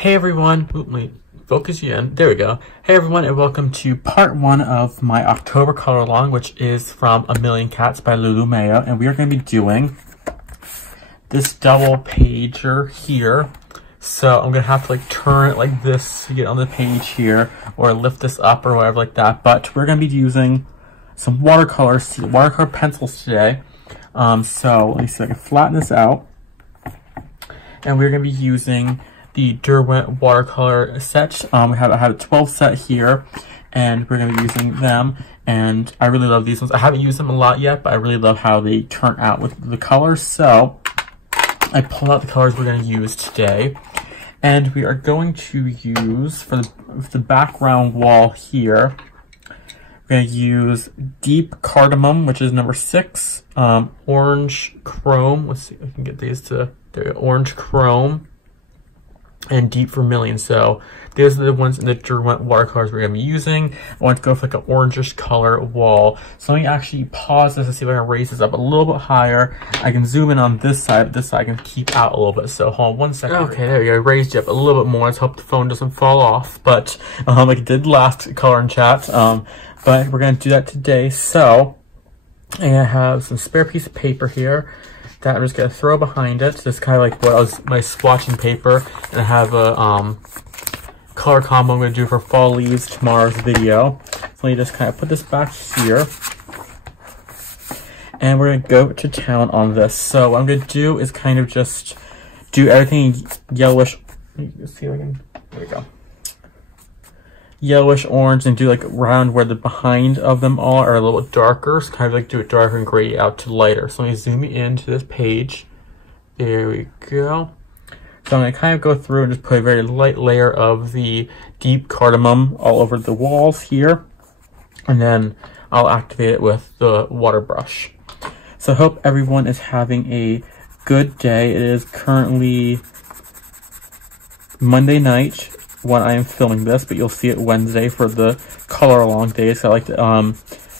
Hey everyone, wait, focus you in, there we go. Hey everyone, and welcome to part 1 of my October color along, which is from A Million Cats by Lulu Mayo, and we are going to be doing this double pager here. So I'm going to have to like turn it like this to get on the page here, or lift this up or whatever like that, but we're going to be using some watercolor pencils today. So let me see if I can flatten this out. And we're going to be using the Derwent watercolor set. I have a 12 set here, and we're going to be using them. And I really love these ones. I haven't used them a lot yet, but I really love how they turn out with the colors. So I pulled out the colors we're going to use today. And we are going to use, for the background wall here, we're going to use Deep Cardamom, which is number 6. Orange Chrome. Let's see if I can get these to... There we go. Orange Chrome. And Deep Vermilion. So these are the ones in the Derwent watercolors we're going to be using. I want to go for like an orangish color wall. So let me actually pause this and see if I can raise this up a little bit higher. I can zoom in on this side, but this side I can keep out a little bit. So hold on 1 second. Okay, there we go. I raised you up a little bit more. Let's hope the phone doesn't fall off. But like it did last color and chat. But we're going to do that today. So I have some spare piece of paper here that I'm just going to throw behind it. This is kind of like what was my swatching paper. And I have a color combo I'm going to do for fall leaves tomorrow's video. So let me just kind of put this back here. And we're going to go to town on this. So what I'm going to do is kind of just do everything yellowish. Let me see if I can, there we go. Yellowish orange, and do like around where the behind of them all are a little bit darker. So kind of like do it darker and gray out to lighter. So let me zoom into this page. There we go. So I'm going to kind of go through and just put a very light layer of the Deep Cardamom all over the walls here. And then I'll activate it with the water brush. So I hope everyone is having a good day. It is currently Monday night when I am filming this, but you'll see it Wednesday for the color along days. I like to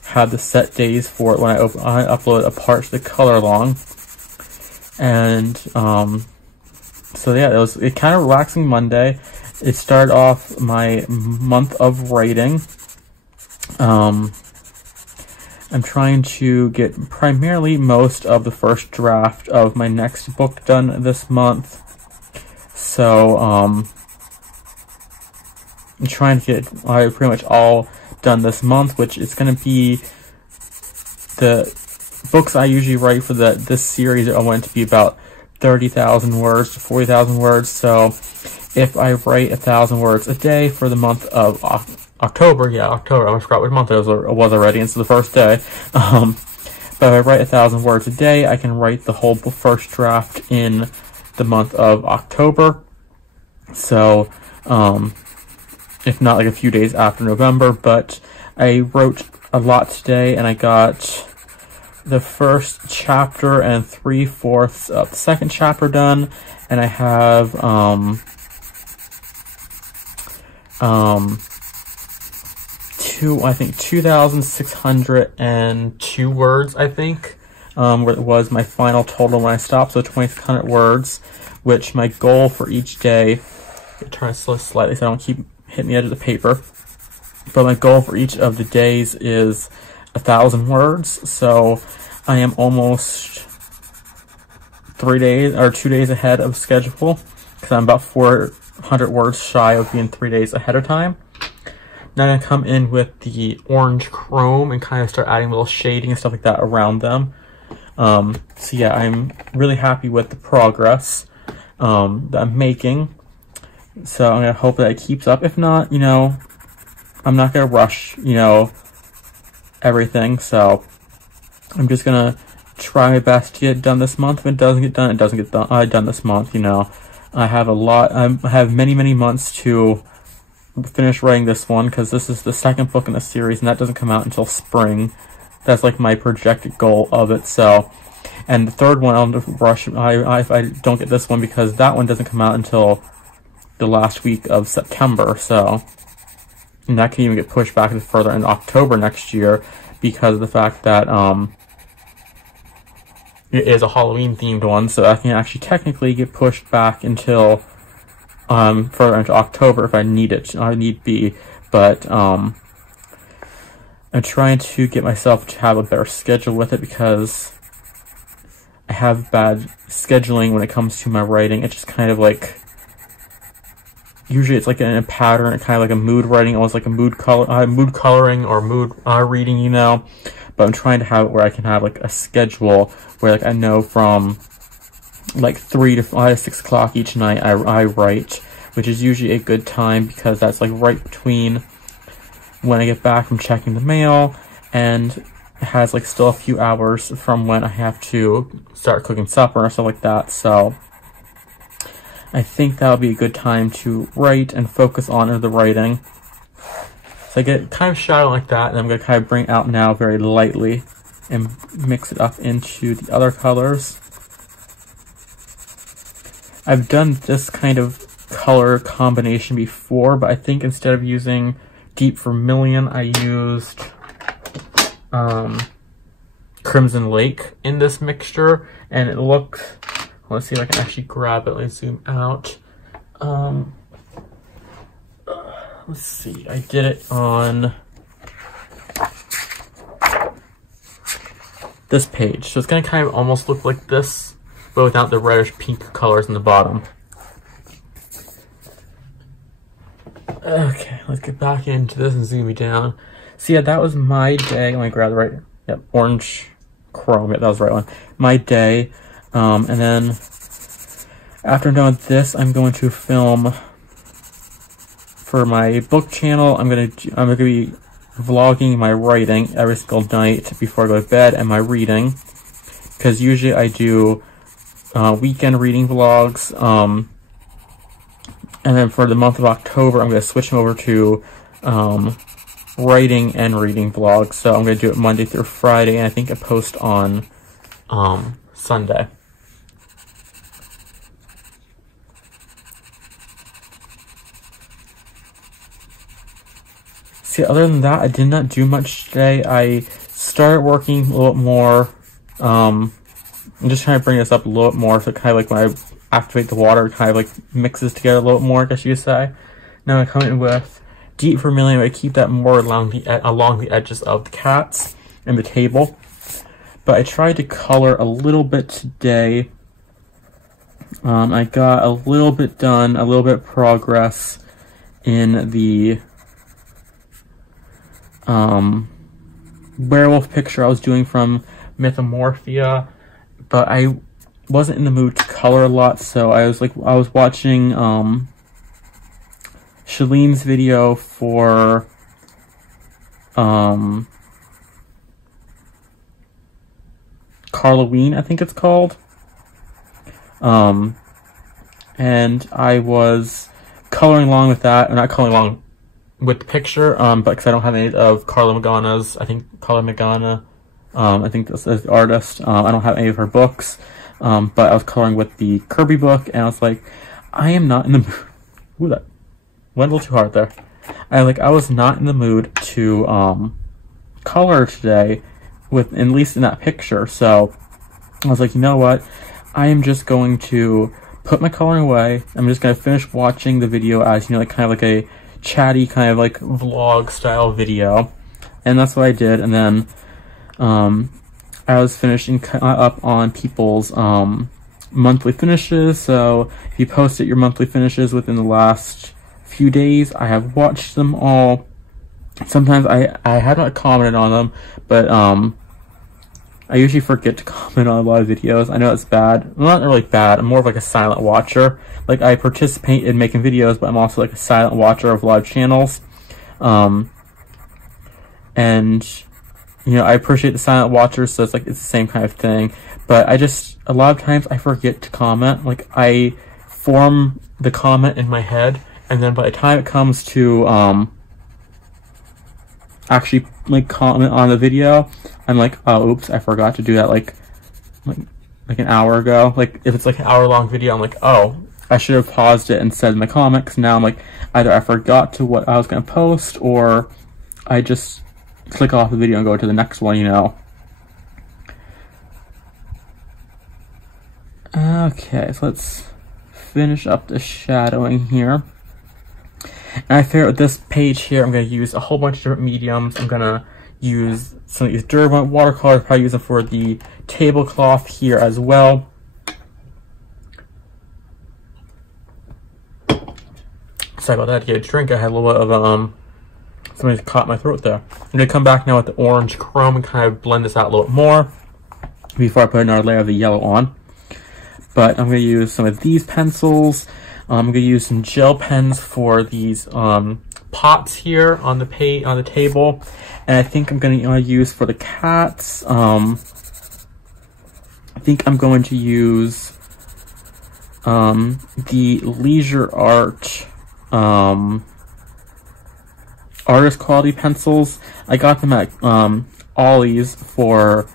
have the set days for it when I upload a part to the color along. And so yeah, it was kind of relaxing Monday. It started off my month of writing. I'm trying to get primarily most of the first draft of my next book done this month. So I'm trying to get pretty much all done this month, which is going to be the books I usually write for this series. I want it to be about 30,000 words to 40,000 words. So if I write 1,000 words a day for the month of October, I forgot what month it was already, and it's the first day. But if I write 1,000 words a day, I can write the whole first draft in the month of October. So, if not like a few days after November, but I wrote a lot today, and I got the first chapter and 3/4 of the second chapter done, and I have I think 2,602 words, I think, was my final total when I stopped, so 2,600 words, which my goal for each day, turn it slightly so I don't keep hitting the edge of the paper, but my goal for each of the days is 1,000 words, so I am almost 2 days ahead of schedule, because I'm about 400 words shy of being 3 days ahead of time. Now I'm going to come in with the Orange Chrome and kind of start adding little shading and stuff like that around them. So yeah, I'm really happy with the progress that I'm making. So I'm going to hope that it keeps up. If not, I'm not going to rush, everything. So I'm just going to try my best to get it done this month. If it doesn't get done, it doesn't get done this month, I have I have many, many months to finish writing this one, because this is the second book in the series, and that doesn't come out until spring. That's like my projected goal of it. So, and the third one, I'll rush if I don't get this one, because that one doesn't come out until the last week of September. So, and that can even get pushed back further in October next year, because of the fact that it is a Halloween themed one. So that can actually technically get pushed back until further into October if I need it. I need be, but I'm trying to get myself to have a better schedule with it because I have bad scheduling when it comes to my writing. It's just kind of like, usually it's like in a pattern, kind of like a mood writing, almost like a mood coloring or mood reading, you know. But I'm trying to have it where I can have like a schedule where like I know from like 3 to 6 o'clock each night I write, which is usually a good time because that's like right between when I get back from checking the mail and it has like still a few hours from when I have to start cooking supper or stuff like that. So I think that would be a good time to write and focus on the writing. So I get kind of shadow like that, and I'm going to kind of bring it out now very lightly and mix it up into the other colors. I've done this kind of color combination before, but I think instead of using deep vermilion, I used Crimson Lake in this mixture, and it looks, let's see if I can actually grab it. Let's zoom out. Let's see, I did it on this page, so it's going to kind of almost look like this, but without the reddish pink colors in the bottom. Okay, let's get back into this and zoom it down. So yeah, that was my day. Let me grab the right, yep, orange chrome, yep, that was the right one. My day, and then after I'm done with this, I'm going to film for my book channel. I'm gonna be vlogging my writing every single night before I go to bed, and my reading, because usually I do weekend reading vlogs. And then for the month of October, I'm going to switch them over to writing and reading vlogs. So I'm going to do it Monday through Friday, and I think I post on Sunday. See, other than that, I did not do much today. I started working a little bit more. I'm just trying to bring this up a little bit more, so kind of like when I activate the water, it kind of like mixes together a little more, I guess you could say. Now I come in with deep vermilion. I keep that more along the edges of the cats and the table. But I tried to color a little bit today. I got a little bit done, a little bit of progress in the werewolf picture I was doing from Mythomorphia, but I wasn't in the mood to color a lot, so I was watching Shalene's video for Halloween, I think it's called. And I was coloring along with that, or not coloring along with the picture, but because I don't have any of Carla Magana's, I think Carla Magana, I think this is the artist, I don't have any of her books, but I was coloring with the Kirby book, and I was like, I am not in the mood. Ooh, that went a little too hard there. I was not in the mood to color today, with at least in that picture. So I was like, you know what? I am just going to put my coloring away. I'm just going to finish watching the video as, you know, like kind of like a chatty kind of like vlog style video. And that's what I did. And then I was finishing up on people's monthly finishes. So if you posted your monthly finishes within the last few days, I have watched them all. Sometimes I have not commented on them, but I usually forget to comment on a lot of videos. I know it's bad. Well, not really bad. I'm more of like a silent watcher. Like, I participate in making videos, but I'm also like a silent watcher of live channels. And, you know, I appreciate the silent watchers, so it's like, it's the same kind of thing. But a lot of times I forget to comment. Like, I form the comment in my head, and then by the time it comes to, actually like comment on the video, I'm like, oh, oops, I forgot to do that like an hour ago. Like, if it's like an hour-long video, I'm like, oh, I should have paused it and said in my comment, because now I'm like, either I forgot to what I was going to post, or I just click off the video and go to the next one, you know. Okay, so let's finish up the shadowing here. And I figured with this page here, I'm going to use a whole bunch of different mediums. I'm going to use some of these Derwent watercolors, probably use them for the tablecloth here as well. Sorry about that, to get a drink. I had a little bit of, something caught my throat there. I'm going to come back now with the orange chrome and kind of blend this out a little bit more before I put another layer of the yellow on. But I'm going to use some of these pencils. I'm going to use some gel pens for these pots here on the table. And I think I'm going to use for the cats. I think I'm going to use the Leisure Art artist quality pencils. I got them at Ollie's for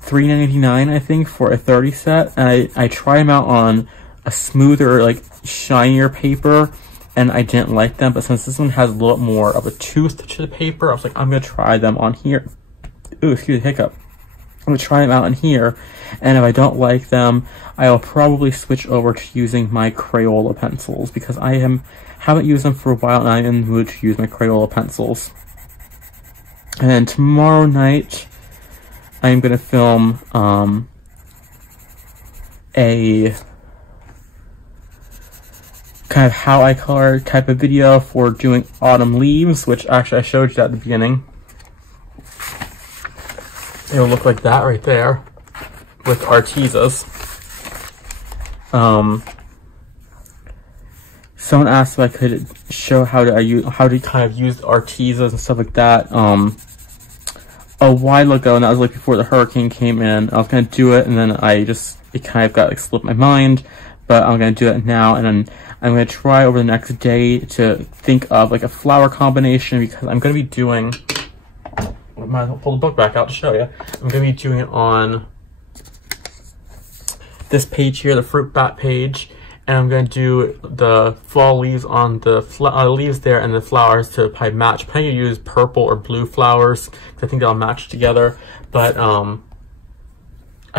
$3.99, I think, for a 30 set. And I tried them out on a smoother, like shinier paper, and I didn't like them. But since this one has a little more of a tooth to the paper, I was like, I'm gonna try them on here. Ooh, excuse me, hiccup. I'm gonna try them out on here, and if I don't like them, I'll probably switch over to using my Crayola pencils, because I haven't used them for a while and I'm in the mood to use my Crayola pencils. And then tomorrow night, I'm gonna film a kind of how I color type of video for doing autumn leaves, which actually I showed you at the beginning. It'll look like that right there with Artesas. Someone asked if I could show how to kind of use Artesas and stuff like that a while ago, and that was like before the hurricane came in. I was gonna do it, and then it kind of got like slipped my mind, but I'm gonna do it now, and then I'm gonna try over the next day to think of like a flower combination, because I'm gonna be doing, I might as well pull the book back out to show you. I'm gonna be doing it on this page here, the fruit bat page, and I'm going to do the fall leaves on the leaves there, and the flowers to probably match. I'm going to use purple or blue flowers, because I think they'll match together. But I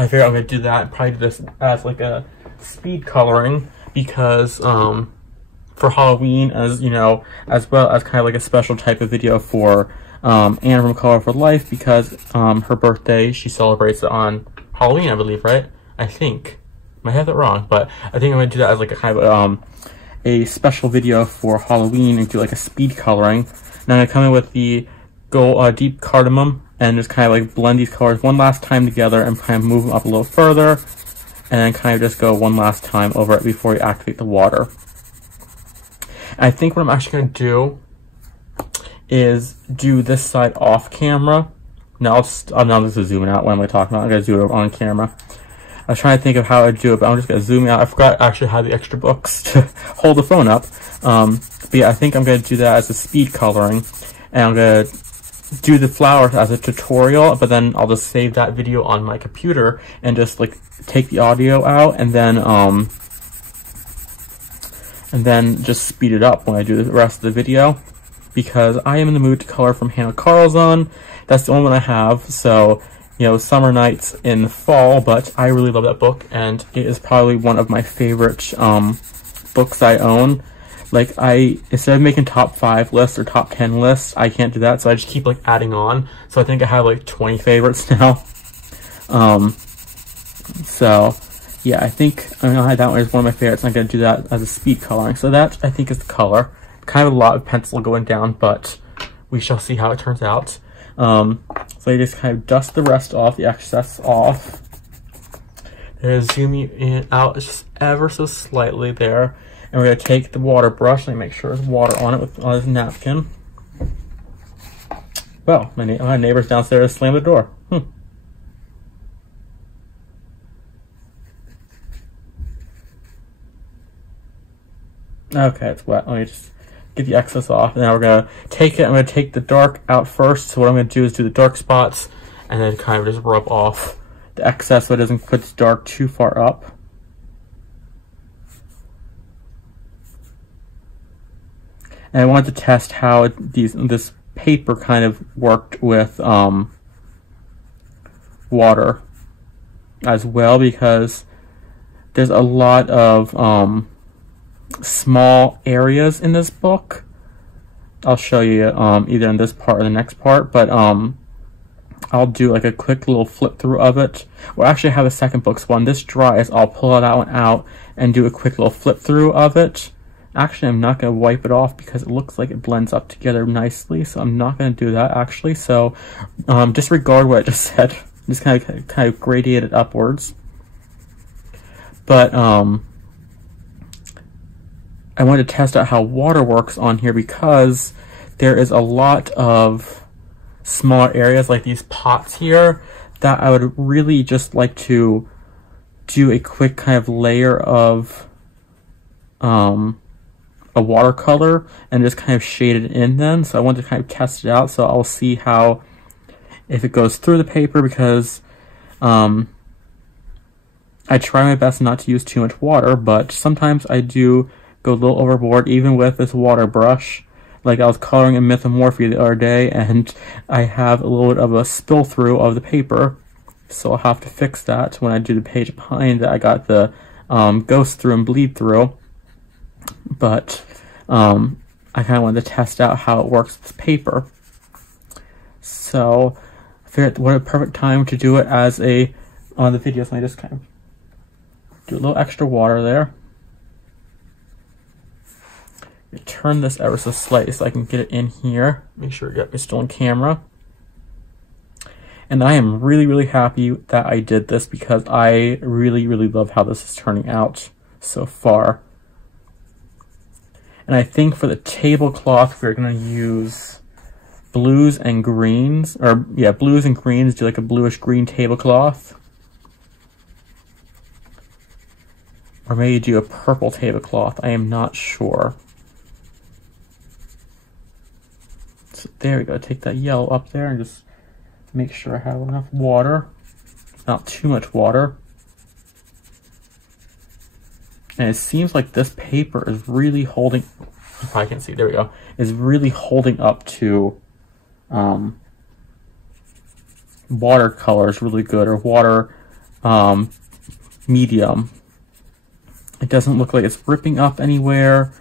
figure I'm going to do that and probably do this as like a speed coloring, because for Halloween, as you know, as well as kind of like a special type of video for Anna from Color for Life, because her birthday, she celebrates it on Halloween, I believe, right? I think. I have that wrong, but I think I'm going to do that as like a kind of a special video for Halloween and do like a speed coloring. Now I'm going to come in with the deep cardamom and just kind of like blend these colors one last time together and kind of move them up a little further, and then kind of just go one last time over it before you activate the water. And I think what I'm actually going to do is do this side off camera. Now I'm just zooming out. What am I talking about? I'm going to do it on camera. I was trying to think of how I'd do it, but I'm just going to zoom out. I forgot I actually had the extra books to hold the phone up. But yeah, I think I'm going to do that as a speed coloring. And I'm going to do the flowers as a tutorial, but then I'll just save that video on my computer and just like take the audio out, and then just speed it up when I do the rest of the video. Because I am in the mood to color from Hannah Carlzon. That's the only one I have, so you know, Summer Nights in the fall, but I really love that book, and it is probably one of my favorite books I own. Like, instead of making top 5 lists or top 10 lists, I can't do that, so I just keep like adding on. So I think I have like 20 favorites now. So yeah, I think I'm gonna hide that one as one of my favorites, and I'm gonna do that as a speed coloring. So that, I think, is the color. Kind of a lot of pencil going down, but we shall see how it turns out. So you just kind of dust the rest off, the excess off. There's zooming in out just ever so slightly there. And we're going to take the water brush and make sure there's water on it with this napkin. Well, my neighbor's downstairs slammed the door. Okay, it's wet. Let me just get the excess off. Now we're going to take it. I'm going to take the dark out first. So what I'm going to do is do the dark spots and then kind of just rub off the excess so it doesn't put the dark too far up. And I wanted to test how this paper kind of worked with water as well, because there's a lot of small areas in this book. I'll show you either in this part or the next part, but I'll do like a quick little flip through of it. Well, actually I have a second book, so when this dries, I'll pull that one out and do a quick little flip through of it. Actually, I'm not going to wipe it off because it looks like it blends up together nicely, so I'm not going to do that actually. So disregard what I just said. Just kind of gradiate it upwards. But I wanted to test out how water works on here because there is a lot of smaller areas like these pots here that I would really just like to do a quick kind of layer of a watercolor and just kind of shade it in then. So I wanted to kind of test it out, so I'll see how, if it goes through the paper, because I try my best not to use too much water, but sometimes I do go a little overboard even with this water brush. Like I was coloring in Mythomorphy the other day and I have a little bit of a spill through of the paper, so I'll have to fix that when I do the page behind that. I got the ghost through and bleed through, but I kind of wanted to test out how it works with paper. So I figured what a perfect time to do it as a on the video. So I just kind of do a little extra water there. Turn this ever so slightly so I can get it in here. Make sure it got me still on camera. And I am really, really happy that I did this because I really, really love how this is turning out so far. And I think for the tablecloth, we're going to use blues and greens. Or, yeah, blues and greens. Do like a bluish-green tablecloth. Or maybe do a purple tablecloth. I am not sure. So there we go. Take that yellow up there and just make sure I have enough water. Not too much water. And it seems like this paper is really holding, you probably can't see, there we go, is really holding up to watercolors really good, or water medium. It doesn't look like it's ripping up anywhere.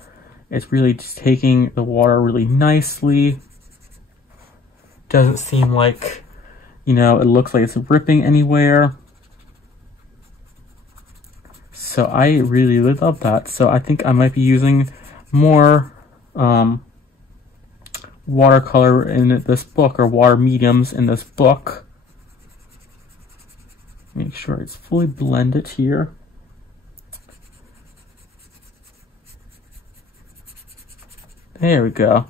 It's really just taking the water really nicely. Doesn't seem like, you know, it looks like it's ripping anywhere. So I really, really love that. So I think I might be using more watercolor in this book, or water mediums in this book. Make sure it's fully blended here. There we go.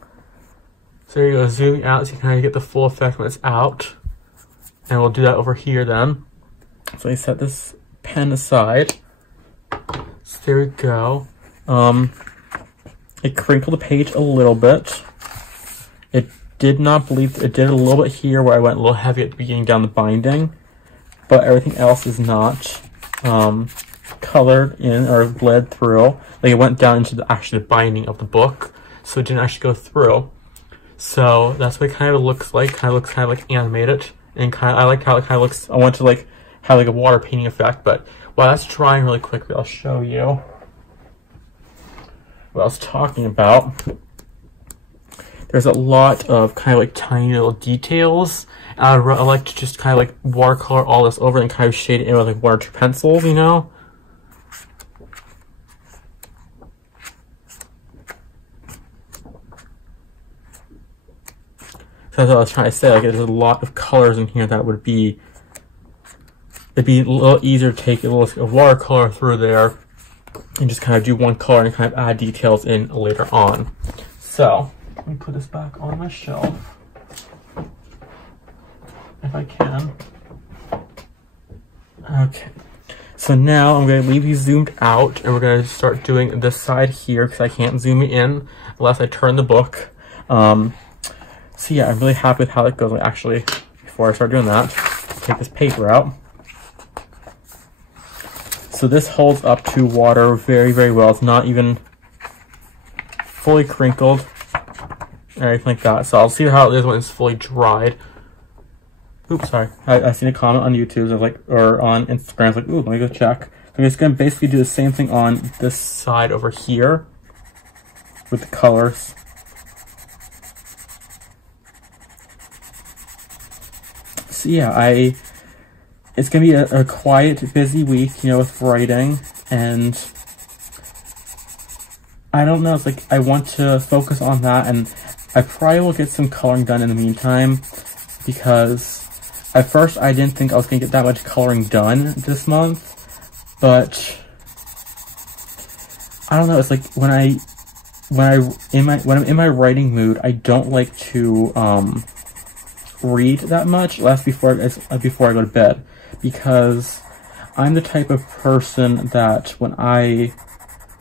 So there you go, zooming out so you kind of get the full effect when it's out. And we'll do that over here then. So I set this pen aside. So there we go. It crinkled the page a little bit. It did not bleed. It did a little bit here where I went a little heavy at the beginning down the binding. But everything else is not colored in or bled through. Like it went down into the actual binding of the book. So it didn't actually go through. So that's what it kind of looks like. Kind of looks kind of like animated. And kind of, I like how it kind of looks. I want to like have like a water painting effect. But while that's drying really quickly, I'll show you what I was talking about. There's a lot of kind of like tiny little details. I like to just kind of like watercolor all this over and kind of shade it in with like 1 or 2 pencils, you know? So that's what I was trying to say. Like, there's a lot of colors in here that would be, it'd be a little easier to take a little watercolor through there and just kind of do one color and kind of add details in later on. So let me put this back on my shelf if I can. Okay, so now I'm going to leave these zoomed out and we're going to start doing this side here because I can't zoom it in unless I turn the book. So yeah, I'm really happy with how it goes. Actually, before I start doing that, take this paper out. So this holds up to water very, very well. It's not even fully crinkled or anything like that. So I'll see how it is when it's fully dried. Oops, sorry. I seen a comment on YouTube, like, or on Instagram. I was like, ooh, let me go check. I'm just going to basically do the same thing on this side over here with the colors. So yeah, it's going to be a quiet, busy week, you know, with writing, and I don't know, it's like I want to focus on that, and I probably will get some coloring done in the meantime, because at first I didn't think I was going to get that much coloring done this month, but I don't know, it's like when I'm in my writing mood, I don't like to read that much before I go to bed, because I'm the type of person that when I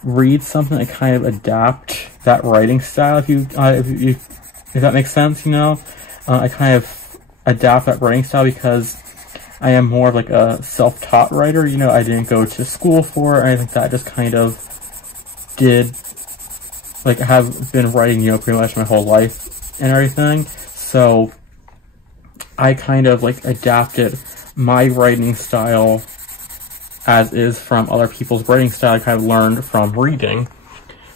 read something, I kind of adapt that writing style, if that makes sense, you know? I kind of adapt that writing style because I am more of like a self-taught writer, you know? I didn't go to school for it or anything like that. I just kind of have been writing, you know, pretty much my whole life and everything. So I kind of like adapted my writing style as is from other people's writing style. I kind of learned from reading.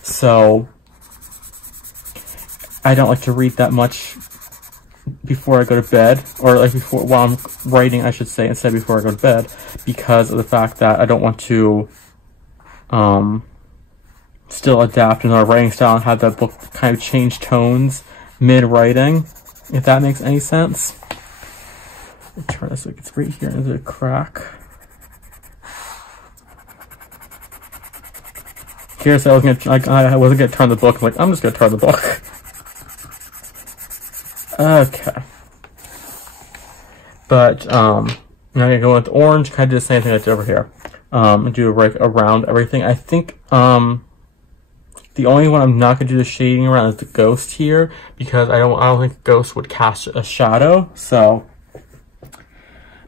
So I don't like to read that much before I go to bed, or like while I'm writing, I should say, instead before I go to bed, because of the fact that I don't want to still adapt another writing style and have that book kind of change tones mid-writing, if that makes any sense. Turn this so it gets right here into the crack. Here's I wasn't gonna turn the book. I'm like, I'm just gonna turn the book. Okay. But now I'm gonna go with orange. Kind of do the same thing I did over here. And do right around everything. I think the only one I'm not gonna do the shading around is the ghost here, because I don't think ghost would cast a shadow. So.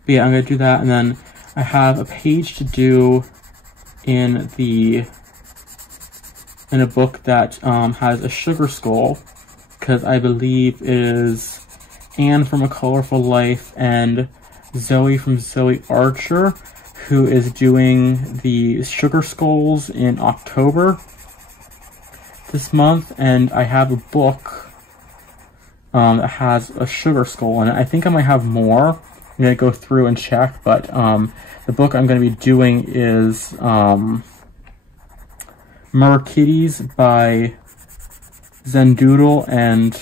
But yeah, I'm going to do that, and then I have a page to do in a book that has a sugar skull, because I believe it is Anne from A Colorful Life and Zoe from Zoe Archer, who is doing the sugar skulls in October this month, and I have a book that has a sugar skull in it. I think I might have more. I'm going to go through and check, but the book I'm going to be doing is Kitties by Zendoodle, and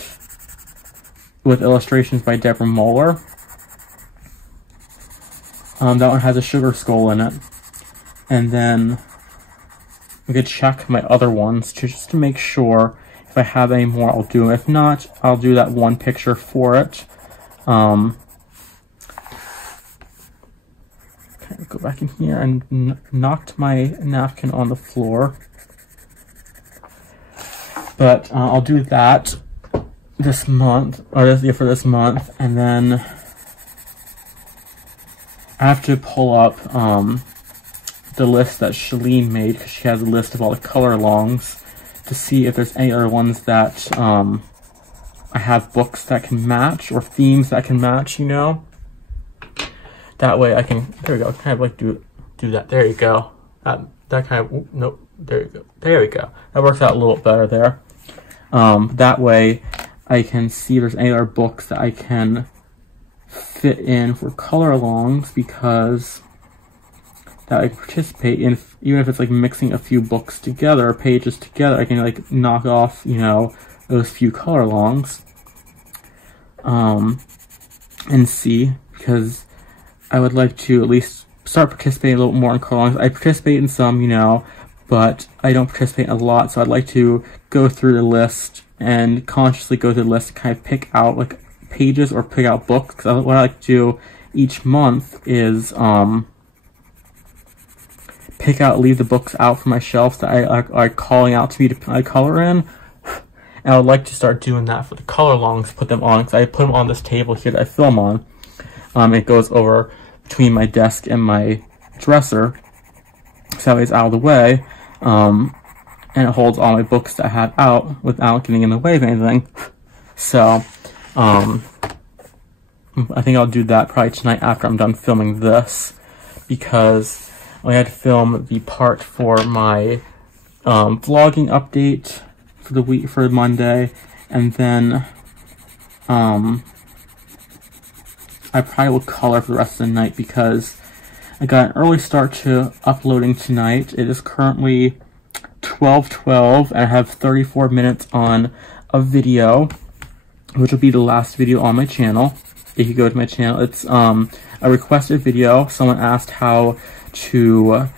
with illustrations by Deborah Moeller. That one has a sugar skull in it. And then I'm going to check my other ones just to make sure if I have any more, I'll do it. If not, I'll do that one picture for it. Go back in here and knocked my napkin on the floor. But I'll do that this month, or for this month, and then I have to pull up the list that Shalene made, because she has a list of all the color alongs, to see if there's any other ones that I have books that can match, or themes that can match, you know? That way I can, there we go, kind of like do that. There you go. That kind of, nope, there you go. There we go. That works out a little better there. That way I can see if there's any other books that I can fit in for color alongs, because that I participate in, even if it's like mixing a few books together, or pages together, I can like knock off, you know, those few color alongs. And see, because I would like to at least start participating a little more in color alongs. I participate in some, you know, but I don't participate in a lot, so I'd like to go through the list and consciously go through the list to kind of pick out like pages or pick out books. Because what I like to do each month is leave the books out from my shelves that I are calling out to me to color in. And I would like to start doing that for the color alongs, put them on, because I put them on this table here that I film on. It goes over between my desk and my dresser, so it's out of the way, and it holds all my books that I have out without getting in the way of anything. So, I think I'll do that probably tonight after I'm done filming this, because I had to film the part for my vlogging update for the week, for Monday, and then I probably will color for the rest of the night because I got an early start to uploading tonight. It is currently 12:12 and I have 34 minutes on a video, which will be the last video on my channel. If you go to my channel, it's a requested video. Someone asked how to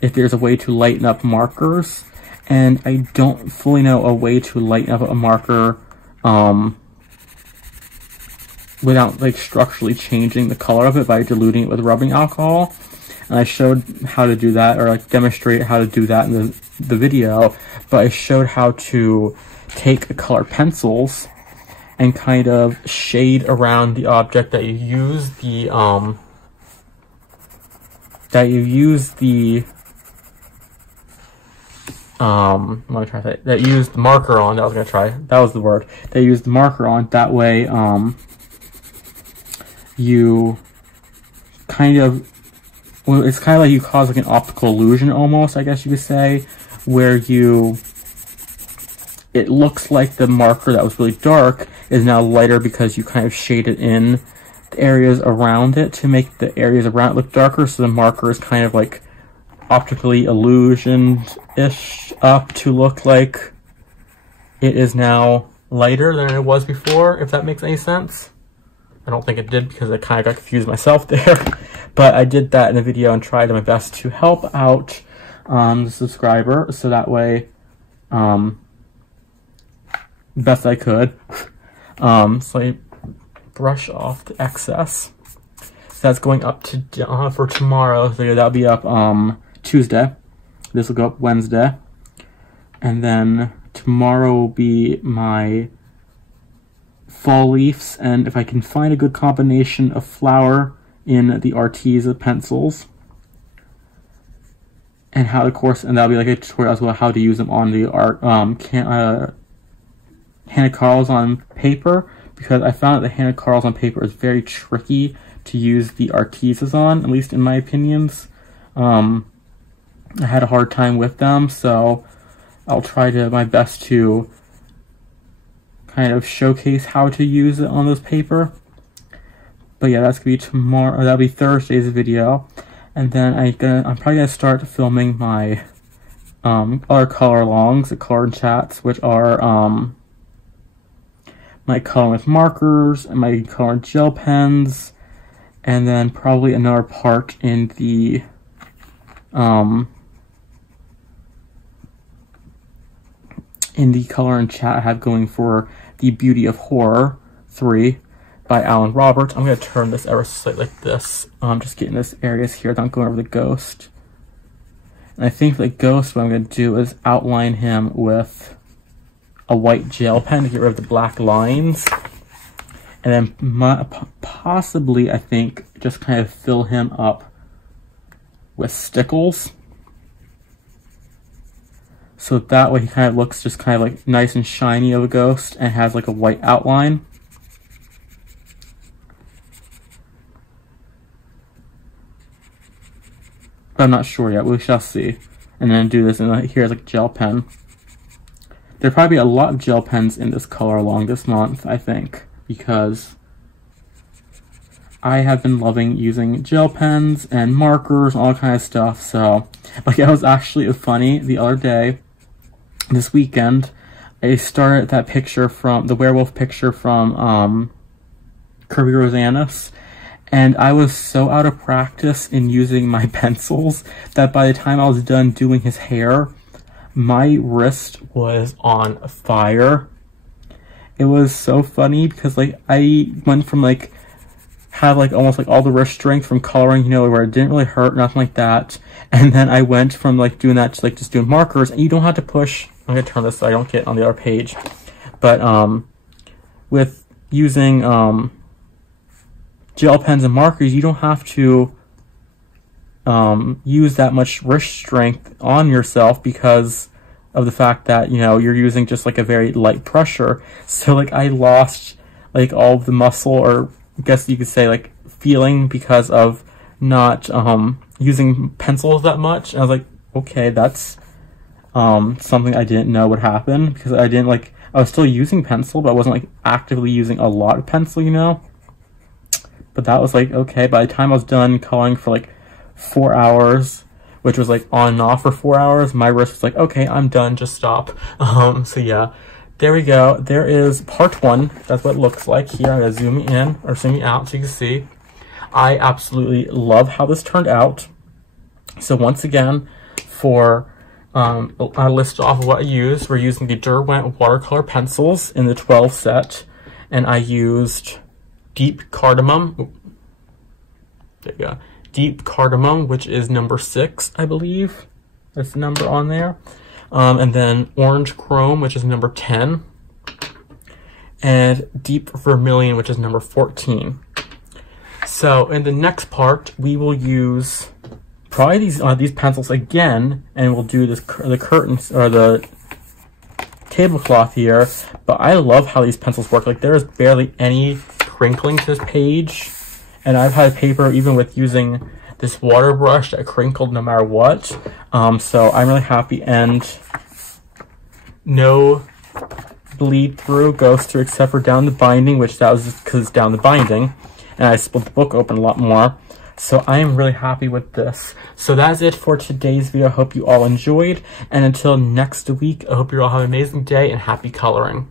if there's a way to lighten up markers, and I don't fully know a way to lighten up a marker without like structurally changing the color of it by diluting it with rubbing alcohol. And I showed how to do that, or like demonstrate how to do that in the video, but I showed how to take colored pencils and kind of shade around the object that you use the that you use the marker on. That was the word. That you use the marker on. That way, you kind of, well, it's kind of like you cause like an optical illusion almost, I guess you could say, where it looks like the marker that was really dark is now lighter because you kind of shaded in the areas around it to make the areas around it look darker, so the marker is kind of like optically illusioned-ish up to look like it is now lighter than it was before, if that makes any sense. I don't think it did because I kind of got confused myself there, but I did that in the video and tried my best to help out the subscriber, so that way, best I could. So I brush off the excess. So that's going up to for tomorrow. So that'll be up Tuesday. This will go up Wednesday, and then tomorrow will be my fall leaves, and if I can find a good combination of flower in the Arteza pencils, and how, of course, and that'll be like a tutorial as well how to use them on the Hannah Carls on paper, because I found that the Hannah Carls on paper is very tricky to use the Artezas on, at least in my opinions. I had a hard time with them, so I'll try my best to kind of showcase how to use it on this paper. But yeah, that's gonna be tomorrow, or that'll be Thursday's video, and then I'm probably gonna start filming my other color alongs, the color chats, which are my color with markers and my color gel pens, and then probably another part in the color and chat I have going for The Beauty of Horror 3 by Alan Roberts. I'm going to turn this ever so slightly like this. Just getting this areas here, not going over the ghost. And I think the ghost, what I'm going to do is outline him with a white gel pen to get rid of the black lines. And then possibly, I think, just kind of fill him up with stickles. So that way he kind of looks just kind of like nice and shiny of a ghost and has like a white outline. But I'm not sure yet, we shall see. And then do this, and here's like a gel pen. There'll probably be a lot of gel pens in this color along this month, I think, because I have been loving using gel pens and markers and all kind of stuff. So, like, it was actually funny the other day, this weekend, I started that picture from, the werewolf picture from Kirby Rosanus, and I was so out of practice in using my pencils that by the time I was done doing his hair, my wrist was on fire. It was so funny because, like, I went from, like, have, like, almost, like, all the wrist strength from coloring, you know, where it didn't really hurt, nothing like that. And then I went from, like, doing that to, like, just doing markers. And you don't have to push. I'm going to turn this so I don't get on the other page. But, with using, gel pens and markers, you don't have to, use that much wrist strength on yourself because of the fact that, you know, you're using just like a very light pressure. So like I lost like all of the muscle, or I guess you could say like feeling, because of not using pencils that much. And I was like, okay, that's something I didn't know would happen, because I didn't like, I was still using pencil, but I wasn't like actively using a lot of pencil, you know? But that was like, okay, by the time I was done coloring for like 4 hours, which was like on and off for 4 hours, my wrist was like, okay, I'm done, just stop. So yeah, there we go. There is part 1. That's what it looks like here. I'm gonna zoom in or zoom out so you can see. I absolutely love how this turned out. So once again, for I list off what I used. We're using the Derwent watercolor pencils in the 12 set, and I used Deep Cardamom. There you go. Deep Cardamom, which is number 6, I believe. That's the number on there. And then Orange Chrome, which is number 10. And Deep Vermilion, which is number 14. So in the next part, we will use probably these pencils again, and we'll do this the curtains or the tablecloth here. But I love how these pencils work. Like, there is barely any crinkling to this page, and I've had paper even with using this water brush that crinkled no matter what. So I'm really happy, and no bleed through goes through except for down the binding, which that was just because it's down the binding, and I split the book open a lot more. So I am really happy with this. So that's it for today's video. I hope you all enjoyed, and until next week, I hope you all have an amazing day and happy coloring.